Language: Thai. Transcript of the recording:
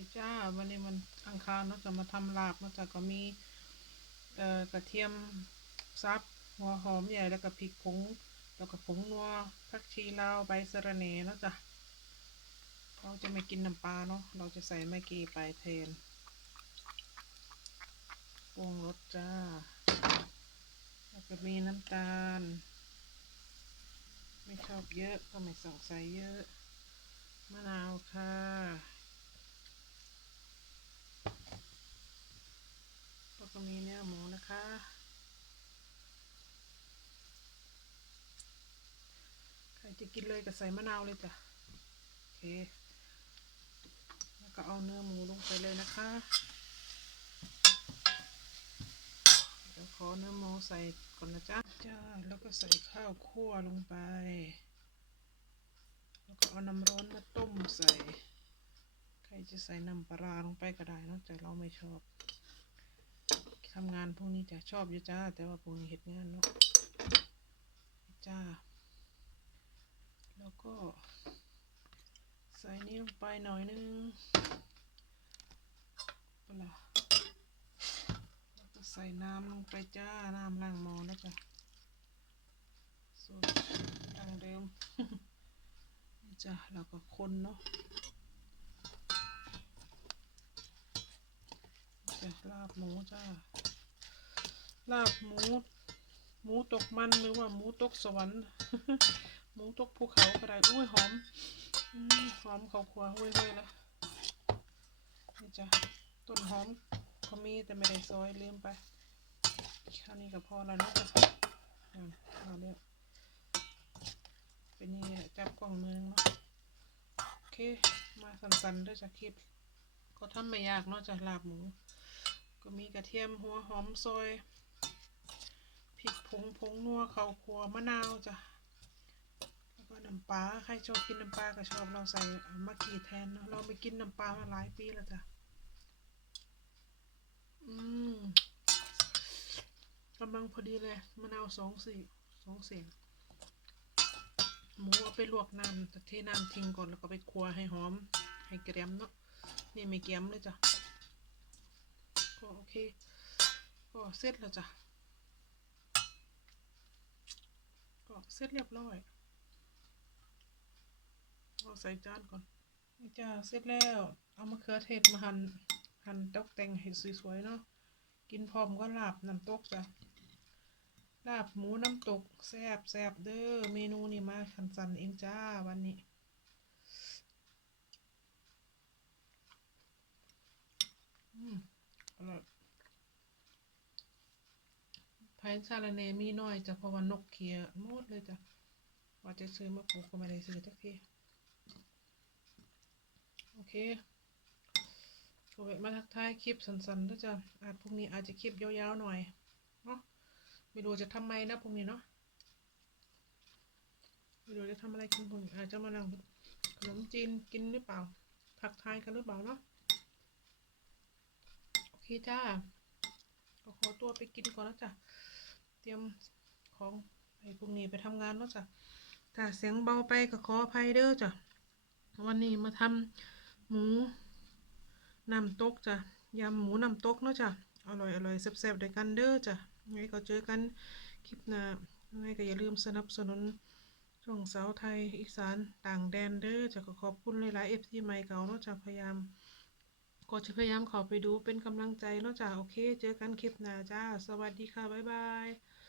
ดีจ้า วันนี้มันอังคารเนาะจะมาทำลาบเนาะจะก็มีเอ่อกระเทียมซับหัวหอมใหญ่แล้วก็พริกผงแล้วก็ผงนัวผักชีลาวใบสะระแหน่เนาะจ้ะเราจะไม่กินน้ำปลาเนาะเราจะใส่แม่กีไปแทนปรุงรสจ้า แล้วก็มีน้ำตาล ไม่ชอบเยอะก็ไม่ส่งใส่เยอะมะนาวค่ะ แล้ว ก็มีเนื้อหมูนะคะ ใครจะกินเลยก็ใส่มะนาวเลยจ้ะโอเค แล้วก็เอาเนื้อหมูลงไปเลยนะคะ เดี๋ยวขอเนื้อหมูใส่ก่อนนะจ๊ะจ้า แล้วก็ใส่ข้าวคั่วลงไป แล้วก็เอาน้ำร้อนมาต้มใส่ ใครจะใส่น้ำปลาลงไปก็ได้นอะแต่เราไม่ชอบ ทำงานพวกนี้จะชอบอยู่จ้า แต่ว่าพวกนี้เห็ดงานเนาะจ้า แล้วก็ ใส่นี้ลงไปหน่อยนึงปลาแล้วก็ใส่น้ำลงไปจ้า น้ำล้างหม้อนะจ๊ะสูตรดังเดิมจ้ะแล้วก็คนเนาะ ลาบหมูจ้า ลาบหมู หมูตกมันหรือว่าหมูตกสวรรค์ หมูตกภูเขาก็ได้อุ้ยหอมอมหอมเขาครัวห้วยๆแล้วนี่จ้ะต้นหอมก็มีแต่ไม่ได้ซอยลืมไปแค่นี้ก็พอแล้วนอะจ้ะอ่เอาเรียบเป็นยังไงจับกล่องมือนึงเนาะโอเค มาสันๆด้วยจ้ะคลิปก็ทำไม่ยากเนอกจากลาบหมู ก็มีกระเทียมหัวหอมซอยพริกผงผงนัวข้าวคั่วมะนาวจ้ะแล้วก็น้ำปลาใครชอบกินน้ำปลาก็ชอบเราใส่มะกีแทนเนาะเราไม่กินน้ำปลามาหลายปีแล้วจ้ะอืมกำลังพอดีเลยมะนาวสองสี่สองเสียงหมูเอาไปลวกน้ำเทน้ำทิ้งก่อนแล้วก็ไปคั่วให้หอมให้เกรียมเนาะนี่ไม่เกรียมเลยจ้ะ โอเคก็เสร็จแล้วจ้ะก็เสร็จเรียบร้อยเอาใส่จานก่อนนี่จ้าเสร็จแล้ว เอามะเขือเทศมาหั่นหั่นตกแต่งให้สวยๆเนาะกินพร้อมก็ลาบน้ำตกจ้ะลาบหมูน้ำตกแซ่บแซบเด้อเมนูนี่มาคันสันเองจ้าวันนี้ อืมอร่อย ไผ่ซาลาเนมีน้อยจ้ะเพราะว่านกเขียมดเลยจ้ะว่าจะซื้อมาปลูกก็ไม่ได้ซื้อสักทีโอเคก็แวะมาทักทายคลิปสั้นๆด้วยจ้ะอาจพรุ่งนี้อาจจะคลิปยาวๆหน่อยเนาะไม่รู้จะทำไมนะพรุ่งนี้เนาะไม่รู้จะทำอะไรกินพรุ่งนี้อาจจะมานั่งขนมจีนกินหรือเปล่าทักทายกันหรือเปล่าเนาะโอเคจ้าก็ขอตัวไปกินก่อนแล้วจ้ะ เตรียมของไปพรุ่งนี้ไปทำงานแล้วจ้ะถ้าเสียงเบาไปก็ขออภัยเด้อจ้ะวันนี้มาทำหมูน้ำตกจ้ะยำหมูน้ำตกเนาะจ้ะอร่อยอร่อยแซ่บๆด้วยกันเด้อจ้ะยังไงก็เจอกันคลิปหน้ายังไงก็อย่าลืมสนับสนุนช่องสาวไทยอีสานต่างแดนเด้อจ้ะก็ขอบคุณหลายๆเอฟซีใหม่เก่าเนาะจ้ะพยายาม ก็จะพยายามเข้าไปดูเป็นกำลังใจเนาะจ้าโอเค เจอกันคลิปหน้าจ้า สวัสดีค่ะ บ๊ายบาย